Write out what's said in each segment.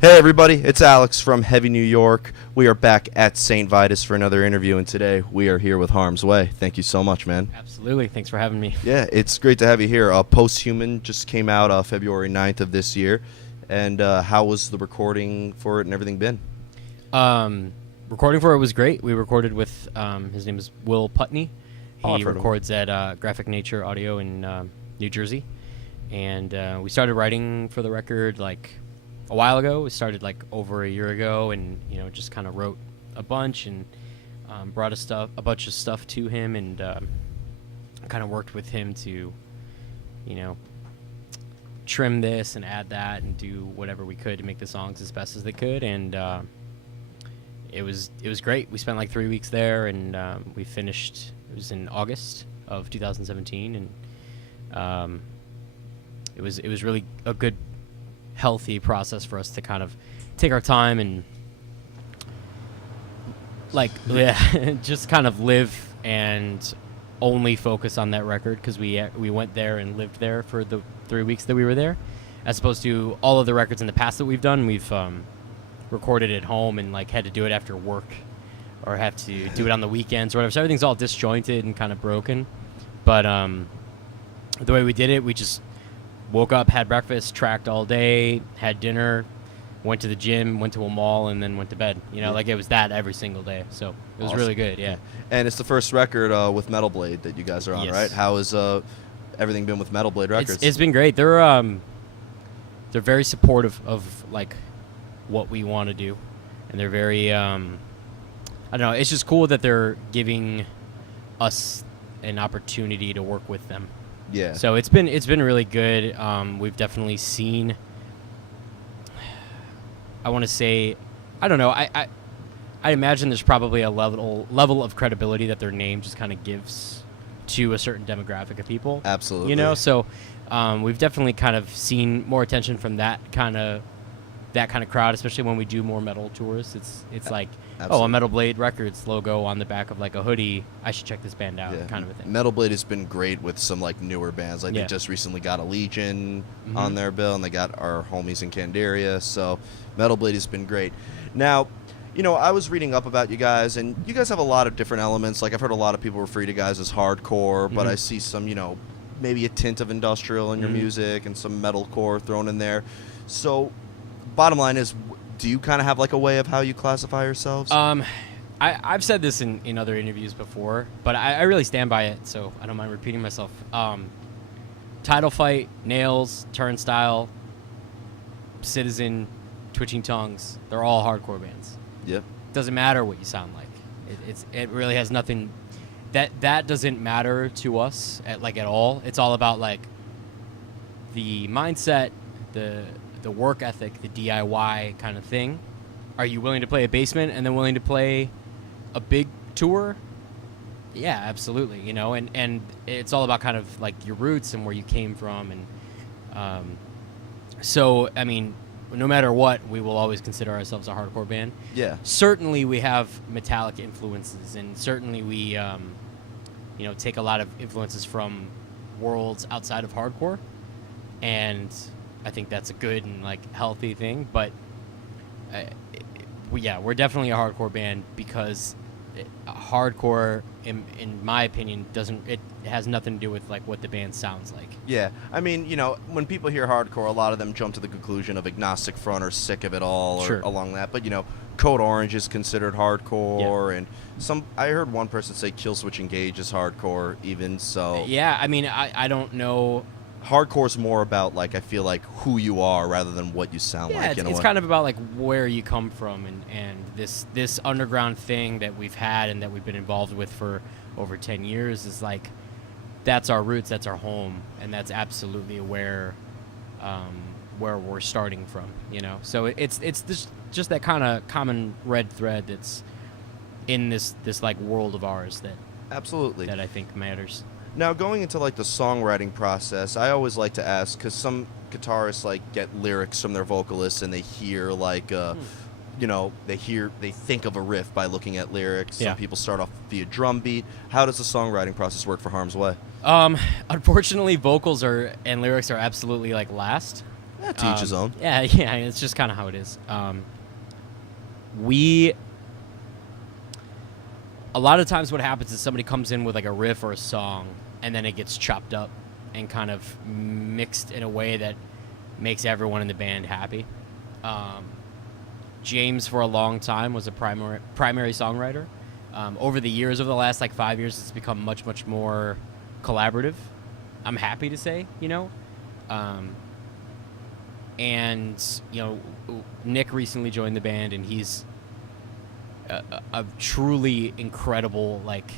Hey everybody, it's Alex from Heavy New York. We are back at St. Vitus for another interview, and today we are here with Harm's Way. Thank you so much, man. Absolutely. Thanks for having me. Yeah, it's great to have you here. Posthuman just came out February 9th of this year, and how was the recording for it and everything been? Recording for it was great. We recorded with, his name is Will Putney. Oh, I've He heard of him. records at Graphic Nature Audio in New Jersey. And we started writing for the record like a while ago. We started like over a year ago, and just kind of wrote a bunch and brought a bunch of stuff to him, and kind of worked with him to trim this and add that and do whatever we could to make the songs as best as they could. And it was great. We spent like 3 weeks there, and we finished. It was in August of 2017, and it was really a good, healthy process for us to kind of take our time and just kind of live and only focus on that record, because we went there and lived there for the 3 weeks that we were there, as opposed to all of the records in the past that we've done. We've recorded at home and like had to do it after work or have to do it on the weekends or whatever. So everything's all disjointed and kind of broken. But the way we did it, we just woke up, had breakfast, tracked all day, had dinner, went to the gym, went to a mall, and then went to bed. Like it was that every single day. So it was Awesome. really good, yeah. And it's the first record with Metal Blade that you guys are on, Yes. right? How has everything been with Metal Blade Records? It's been great. They're very supportive of like what we want to do, and they're very I don't know. It's just cool that they're giving us an opportunity to work with them. Yeah. So it's been really good. We've definitely seen. I want to say, I don't know. I imagine there's probably a level of credibility that their name just kind of gives to a certain demographic of people. Absolutely. So we've definitely kind of seen more attention from that kind of crowd, especially when we do more metal tours. It's like, Absolutely. a Metal Blade Records logo on the back of like a hoodie. I should check this band out, kind of a thing. Metal Blade has been great with some like newer bands. Like Yeah. they just recently got a Legion Mhm. on their bill, and they got our homies in Candaria. So Metal Blade has been great. Now, I was reading up about you guys, and you guys have a lot of different elements. Like I've heard a lot of people refer to you guys as hardcore, but Mhm. I see some, maybe a tint of industrial in your Mhm. music and some metalcore thrown in there. So, bottom line is, do you kind of have like a way of how you classify yourselves? I've said this in other interviews before, but I really stand by it, so I don't mind repeating myself. Title Fight, Nails, Turnstile, Citizen, Twitching Tongues, they're all hardcore bands. Yep. Doesn't matter what you sound like. It really has nothing. That doesn't matter to us at all. It's all about like the mindset, the work ethic, the DIY kind of thing. Are you willing to play a basement and then willing to play a big tour? Yeah, absolutely. And it's all about kind of like your roots and where you came from. And so, I mean, no matter what, we will always consider ourselves a hardcore band. Yeah. Certainly we have metallic influences, and certainly we take a lot of influences from worlds outside of hardcore, and I think that's a good and like healthy thing. But we're definitely a hardcore band, because hardcore, in my opinion, it has nothing to do with like what the band sounds like. Yeah, I mean, when people hear hardcore, a lot of them jump to the conclusion of Agnostic Front or Sick of It All, or Sure. along that. But Code Orange is considered hardcore, and I heard one person say Killswitch Engage is hardcore, even so. Yeah, I mean, I don't know. Hardcore's more about like, I feel like, who you are rather than what you sound like. Yeah, it's kind of about like where you come from, and this underground thing that we've had and that we've been involved with for over 10 years is like, that's our roots, that's our home, and that's absolutely where we're starting from. So it's just that kind of common red thread that's in this like world of ours absolutely that I think matters. Now, going into like the songwriting process, I always like to ask, because some guitarists like get lyrics from their vocalists and they hear like they think of a riff by looking at lyrics. Yeah. Some people start off via drum beat. How does the songwriting process work for Harm's Way? Unfortunately, vocals and lyrics are absolutely like last. To each his own. Yeah, it's just kind of how it is. A lot of times what happens is somebody comes in with like a riff or a song, and then it gets chopped up and kind of mixed in a way that makes everyone in the band happy. James, for a long time, was a primary songwriter. Over the years, over the last like 5 years, it's become much, much more collaborative. I'm happy to say, and Nick recently joined the band, and he's a truly incredible like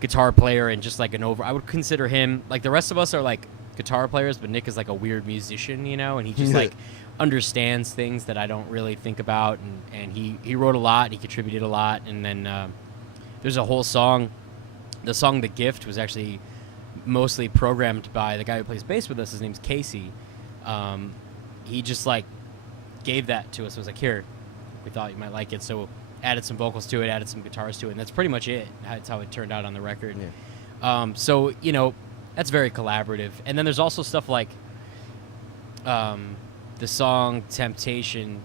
guitar player, and just like I would consider him, like the rest of us are like guitar players, but Nick is like a weird musician, and he just like understands things that I don't really think about, and he wrote a lot, he contributed a lot, and then there's a whole song. The song "The Gift" was actually mostly programmed by the guy who plays bass with us. His name's Casey. He just like gave that to us. It was like, here, we thought you might like it, so added some vocals to it, added some guitars to it, and that's pretty much it. That's how it turned out on the record. Yeah. So that's very collaborative. And then there's also stuff like the song "Temptation"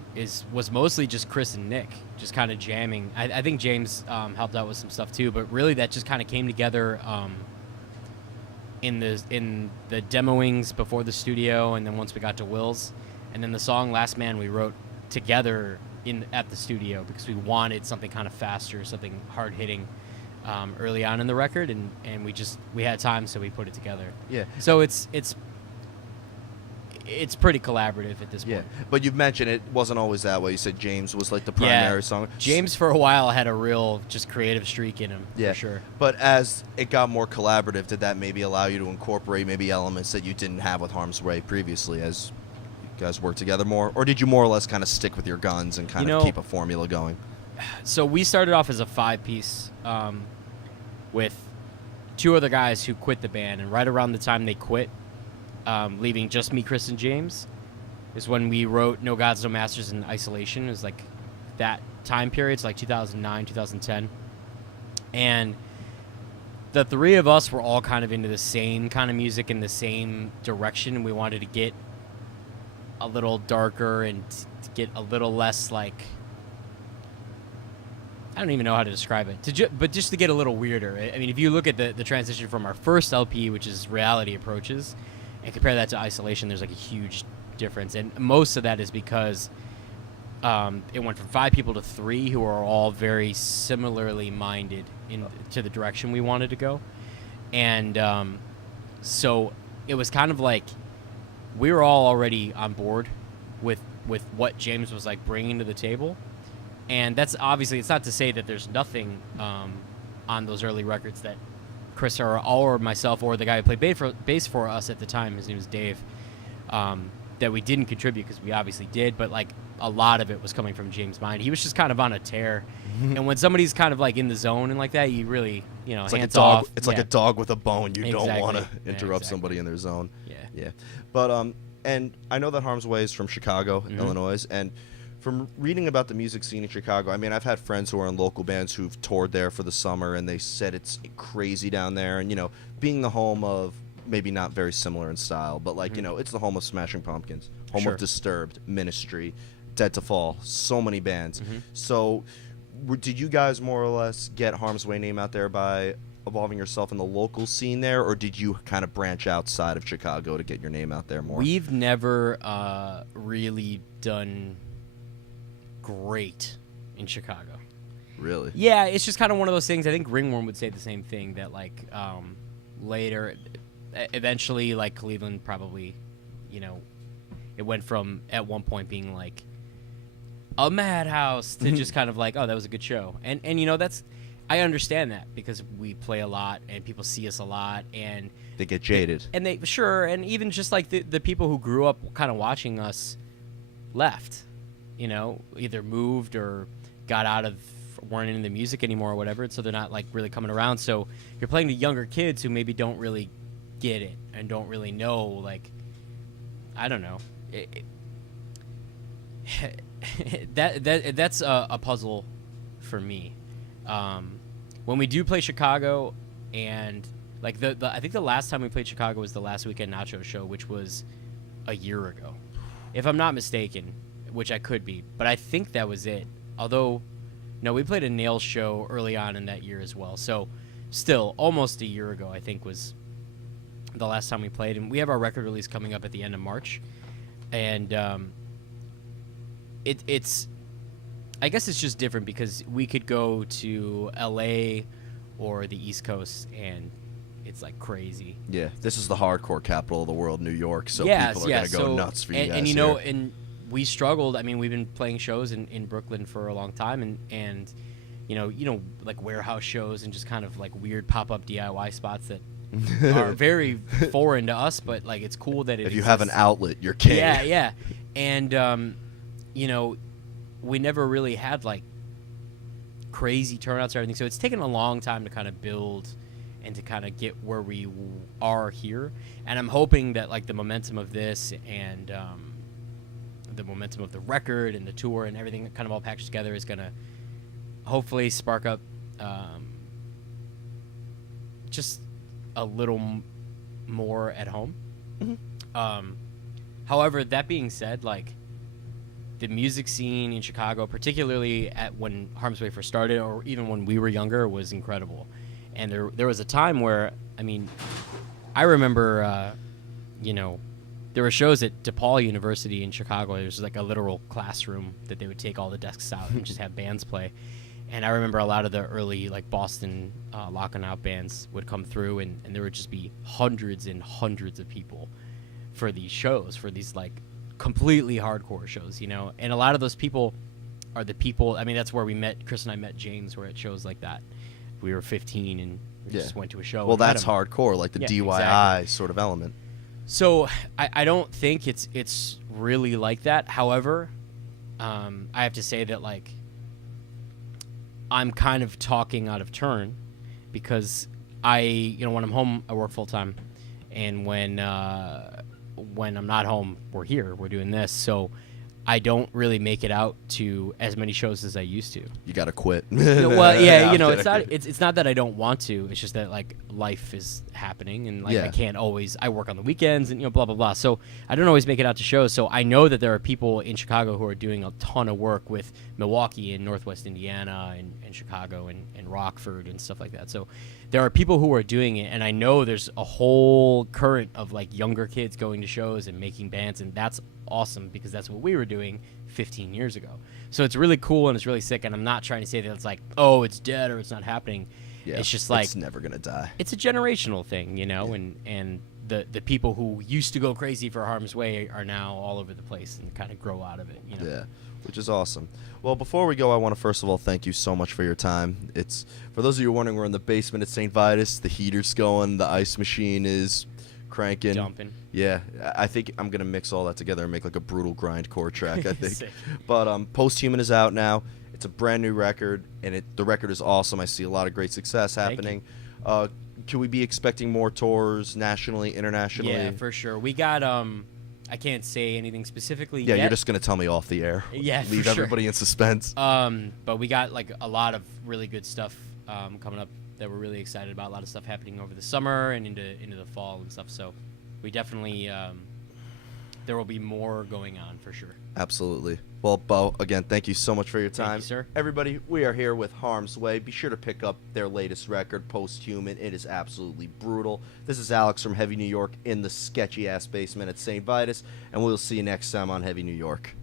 was mostly just Chris and Nick just kind of jamming. I think James helped out with some stuff too, but really that just kind of came together in the demoings before the studio, and then once we got to Will's, and then the song "Last Man" we wrote together at the studio because we wanted something kind of faster, something hard hitting early on in the record, and we had time, so we put it together. Yeah. So it's pretty collaborative at this point. Yeah, but you've mentioned it wasn't always that way. You said James was like the primary song. James for a while had a real just creative streak in him, for sure. But as it got more collaborative, did that maybe allow you to incorporate maybe elements that you didn't have with Harm's Way previously as you guys worked together more? Or did you more or less kind of stick with your guns and kind of keep a formula going? So we started off as a 5-piece with 2 other guys who quit the band, and right around the time they quit, leaving just me, Chris, and James, is when we wrote No Gods, No Masters in Isolation. It was like that time period. It's like 2009, 2010. And the 3 of us were all kind of into the same kind of music in the same direction. We wanted to get a little darker and to get a little less like, I don't even know how to describe it, but just to get a little weirder. I mean, if you look at the transition from our first LP, which is Reality Approaches, and compare that to Isolation, there's like a huge difference. And most of that is because it went from 5 people to 3 who are all very similarly minded to the direction we wanted to go. And so it was kind of like we were all already on board with what James was like bringing to the table. And that's obviously, it's not to say that there's nothing on those early records that Chris or myself or the guy who played bass for us at the time, his name was Dave, that we didn't contribute, because we obviously did, but like a lot of it was coming from James' mind. He was just kind of on a tear. And when somebody's kind of like in the zone and like that, you really, it's hands like a dog. off. It's like a dog with a bone. You Exactly. don't want to Yeah, interrupt exactly. somebody in their zone. Yeah. But and I know that Harm's Way is from Chicago, Mm-hmm. Illinois, and from reading about the music scene in Chicago, I mean, I've had friends who are in local bands who've toured there for the summer, and they said it's crazy down there. And being the home of, maybe not very similar in style, but like it's the home of Smashing Pumpkins, home Sure. of Disturbed, Ministry, Dead to Fall, so many bands. Mm-hmm. So did you guys more or less get Harm's Way name out there by evolving yourself in the local scene there, or did you kind of branch outside of Chicago to get your name out there more? We've never really done great in Chicago. Really? Yeah, it's just kind of one of those things. I think Ringworm would say the same thing, that like later, eventually, like Cleveland probably, it went from at one point being like a madhouse to just kind of like, oh, that was a good show. And that's, I understand that, because we play a lot and people see us a lot, and They get jaded. and even just like the people who grew up kind of watching us left, either moved or got out of, weren't into the music anymore or whatever, and so they're not like really coming around. So you're playing to younger kids who maybe don't really get it and don't really know, like, I don't know. That's a puzzle for me. When we do play Chicago, and like I think the last time we played Chicago was the Last Weekend Nacho show, which was a year ago. if I'm not mistaken, which I could be, but I think that was it. Although, no, we played a Nail show early on in that year as well. So, still, almost a year ago, I think, was the last time we played. And we have our record release coming up at the end of March. And it's, I guess it's just different because we could go to LA or the East Coast and it's like crazy. Yeah, this is the hardcore capital of the world, New York. So Yes, people are yeah, gonna go so- nuts for you guys. And you know, here. and we struggled. I mean, we've been playing shows in Brooklyn for a long time, and you know, like warehouse shows and just kind of like weird pop-up DIY spots that are very foreign to us, but like it's cool that it if you have an exists. outlet, you're king. Yeah. And you know, we never really had like crazy turnouts or everything, so it's taken a long time to kind of build and to kind of get where we are here. And I'm hoping that like the momentum of this and the momentum of the record and the tour and everything kind of all packaged together is gonna hopefully spark up just a little more at home. However, that being said, like the music scene in Chicago, particularly at when Harm's Way first started, or even when we were younger, was incredible. And there was a time where, I mean, I remember, you know, there were shows at DePaul University in Chicago. There's like a literal classroom that they would take all the desks out and just have bands play. And I remember a lot of the early like Boston Lock and Out bands would come through, and there would just be hundreds and hundreds of people for these shows, for these like completely hardcore shows, you know. And a lot of those people are the people. I mean, that's where we met. Chris and I met James, where at shows like that. We were 15 and we just went to a show. Well, and met that's him. hardcore, like the Yeah, DIY exactly. sort of element. So I don't think it's really like that. However, I have to say that like I'm kind of talking out of turn because when I'm home, I work full time, and when I'm not home, we're here, we're doing this. So I don't really make it out to as many shows as I used to. You gotta quit. Well, yeah, you know, I'm it's not kidding. it's not that I don't want to. It's just that like life is happening, and like Yeah. I can't always. I work on the weekends, and blah blah blah. So I don't always make it out to shows. So I know that there are people in Chicago who are doing a ton of work with Milwaukee and Northwest Indiana and Chicago and Rockford and stuff like that. So there are people who are doing it, and I know there's a whole current of like younger kids going to shows and making bands, and that's awesome because that's what we were doing 15 years ago. So it's really cool and it's really sick, and I'm not trying to say that it's like, oh, it's dead or it's not happening. Yeah, it's just like it's never gonna die. it's a generational thing, you know, and the people who used to go crazy for Harm's Way are now all over the place and kind of grow out of it, you know. Yeah, which is awesome. Well, before we go, I want to first of all thank you so much for your time. It's for those of you wondering, we're in the basement at St. Vitus. The heater's going, the ice machine is cranking. Dumping. Yeah, I think I'm gonna mix all that together and make like a brutal grindcore track. I think. Sick. But Posthuman is out now. It's a brand new record, and the record is awesome. I see a lot of great success Thank happening. Can we be expecting more tours nationally, internationally? Yeah, for sure. We got I can't say anything specifically Yeah, yet. you're just gonna tell me off the air. Yeah, for leave sure. everybody in suspense. But we got like a lot of really good stuff coming up that we're really excited about. A lot of stuff happening over the summer and into the fall and stuff. So we definitely there will be more going on for sure. Absolutely. Well, Bo, again, thank you so much for your time. Thank you, sir. Everybody, we are here with Harm's Way. Be sure to pick up their latest record, Posthuman. It is absolutely brutal. This is Alex from Heavy New York in the sketchy-ass basement at St. Vitus, and we'll see you next time on Heavy New York.